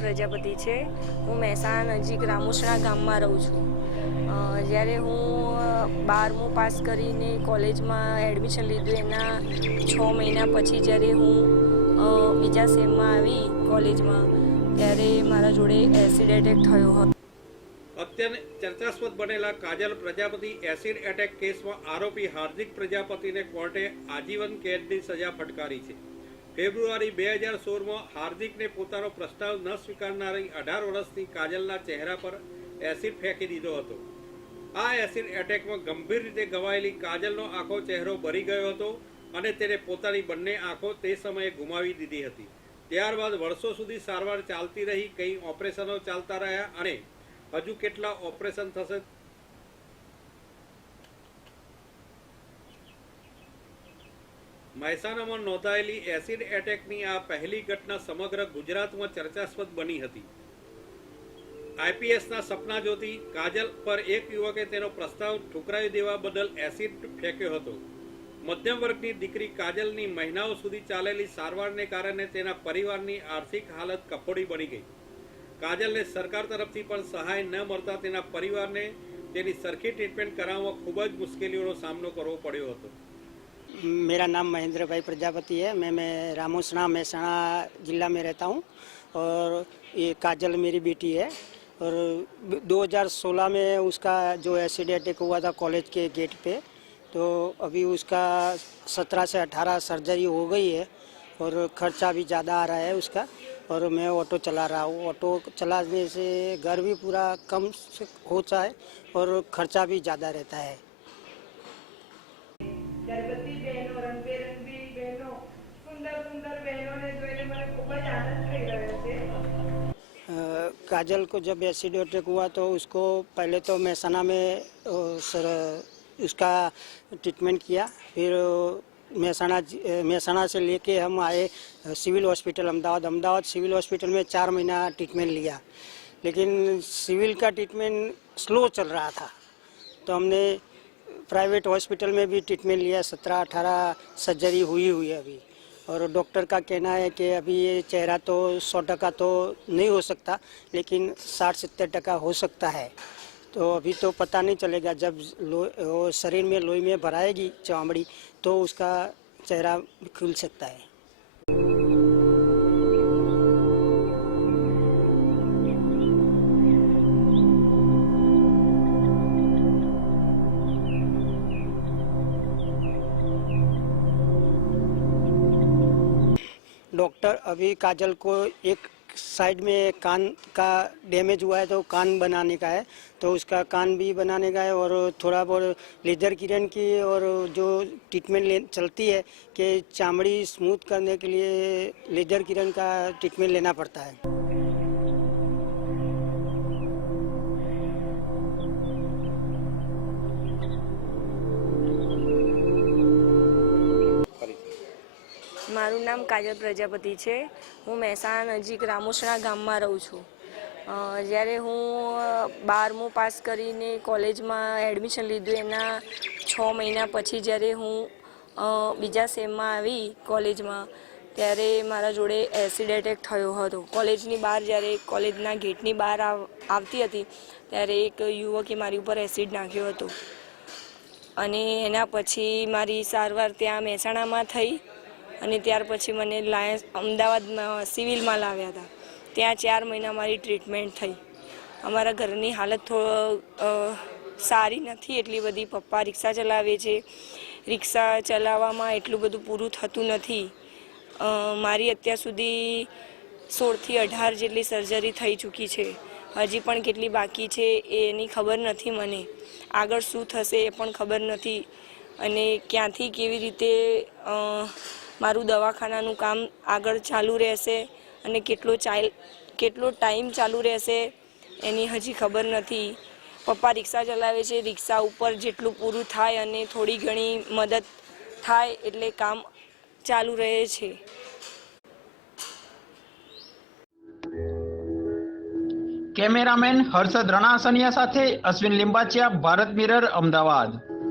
પ્રજાપતિ છે. હું મહેસાણા નજીક રામોસણા ગામમાં રહું છું. જ્યારે હું બારમું પાસ કરીને કોલેજમાં એડમિશન લીધું, એના છ મહિના પછી જ્યારે હું બીજા સેમમાં આવી કોલેજમાં, ત્યારે મારા જોડે એસિડ એટેક થયો હતો. અત્યંત ચર્ચાસ્પદ બનેલા કાજલ પ્રજાપતિ એસિડ એટેક કેસમાં આરોપી હાર્દિક પ્રજાપતિને કોર્ટે આજીવન કેદની સજા ફટકારી છે. ફેબ્રુઆરી બે હજાર સોળમાં હાર્દિકને પોતાનો પ્રસ્તાવ ન સ્વીકારનારી અઢાર વર્ષની કાજલના ચહેરા પર એસિડ ફેંકી દીધો હતો. આ એસિડ એટેકમાં ગંભીર રીતે ઘવાયેલી કાજલનો આખો ચહેરો ભરી ગયો હતો અને તેને પોતાની બંને આંખો તે સમયે ગુમાવી દીધી હતી. ત્યારબાદ વર્ષો સુધી સારવાર ચાલતી રહી, કઈ ઓપરેશનો ચાલતા રહ્યા અને હજુ કેટલા ઓપરેશન થશે મહેસાણામાં નોંધાયેલી એસિડ એટેકની આ પહેલી ઘટના સમગ્ર ગુજરાતમાં ચર્ચાસ્પદ બની હતી. આઈપીએસના સપના જ્યોતિ કાજલ પર એક યુવકે તેનો પ્રસ્તાવ ઠુકરાવી દેવા બદલ એસિડ ફેંક્યો હતો. મધ્યમ વર્ગની દીકરી કાજલની મહિનાઓ સુધી ચાલેલી સારવારને કારણે તેના પરિવારની આર્થિક હાલત કફોડી બની ગઈ. કાજલને સરકાર તરફથી પણ સહાય ન મળતા તેના પરિવારને તેની સરખી ટ્રીટમેન્ટ કરાવવા ખૂબ જ મુશ્કેલીઓનો સામનો કરવો પડ્યો હતો. मेरा नाम महेंद्र भाई प्रजापति है। मैं मैं रामोसना महसाणा जिला में रहता हूँ और ये काजल मेरी बेटी है। और 2016 में उसका जो एसिड अटैक हुआ था कॉलेज के गेट पे तो अभी उसका 17 से 18 सर्जरी हो गई है और खर्चा भी ज़्यादा आ रहा है उसका। और मैं ऑटो चला रहा हूँ। ऑटो चलाने से घर भी पूरा कम होता है और खर्चा भी ज़्यादा रहता है। ગણપતિ બહેનો રંગબેરંગી બહેનો સુંદર સુંદર બહેનોને જોઈને મને ખૂબ જ આનંદ થઈ રહ્યો છે अ, काजल को जब एसिड अटैक हुआ तो उसको पहले तो महसाना में अ, सर उसका ट्रीटमेंट किया फिर महसाना जि- महसाना से लेके हम आए अ, civil hospital Ahmedabad Ahmedabad civil hospital में चार महीना ट्रीटमेंट लिया लेकिन सिविल का ट्रीटमेंट स्लो चल रहा था तो हमने प्राइवेट हॉस्पिटल में भी ट्रीटमेंट लिया सत्रह अठारह सर्जरी हुई हुई है अभी। और डॉक्टर का कहना है कि अभी ये चेहरा तो सौ टका तो नहीं हो सकता, लेकिन साठ सत्तर टका हो सकता है। तो अभी तो पता नहीं चलेगा, जब शरीर में लोई में भराएगी चामड़ी तो उसका चेहरा खुल सकता है। डॉक्टर अभी काजल को एक साइड में कान का डैमेज हुआ है तो कान बनाने का है। तो उसका कान भी बनाने का है और थोड़ा बहुत लेजर किरण की और जो ट्रीटमेंट चलती है कि चामड़ी स्मूथ करने के लिए लेजर किरण का ट्रीटमेंट लेना पड़ता है। મારું નામ કાજલ પ્રજાપતિ છે. હું મહેસાણા નજીક રામોસણા ગામમાં રહું છું. જ્યારે હું બારમું પાસ કરીને કોલેજમાં એડમિશન લીધું એના છ મહિના પછી જ્યારે હું બીજા સેમમાં આવી કોલેજમાં, ત્યારે મારા જોડે એસિડ એટેક થયો હતો. કોલેજની બહાર, જ્યારે કોલેજના ગેટની બહાર આવ- આવતી હતી, ત્યારે એક યુવકે મારી ઉપર એસિડ નાખ્યો હતો. અને એના પછી મારી સારવાર ત્યાં મહેસાણામાં થઈ. અને ત્યાર પછી મને લાયન્સ અમદાવાદમાં, સિવિલમાં લાવ્યા હતા. ત્યાં ચાર મહિના મારી ટ્રીટમેન્ટ થઈ. અમારા ઘરની હાલત થોડો સારી નથી એટલી બધી. પપ્પા રિક્ષા ચલાવે છે. રિક્ષા ચલાવવામાં એટલું બધું પૂરું થતું નથી. મારી અત્યાર સુધી સોળથી અઢાર જેટલી સર્જરી થઈ ચૂકી છે. હજી પણ કેટલી બાકી છે એની ખબર નથી મને. આગળ શું થશે એ પણ ખબર નથી. અને ક્યાંથી કેવી રીતે મારું દવાખાનાનું કામ આગળ ચાલુ રહેશે અને કેટલો ચાઇલ, કેટલો ટાઈમ ચાલુ રહેશે એની હજી ખબર નથી. પપ્પા રિક્ષા ચલાવે છે, રિક્ષા ઉપર જેટલું પૂરું થાય અને થોડી ઘણી મદદ થાય એટલે કામ ચાલુ રહે છે. કેમેરામેન હર્ષદ રણાસનિયા સાથે અશ્વિન લિંબાચિયા, ભારત મિરર, અમદાવાદ.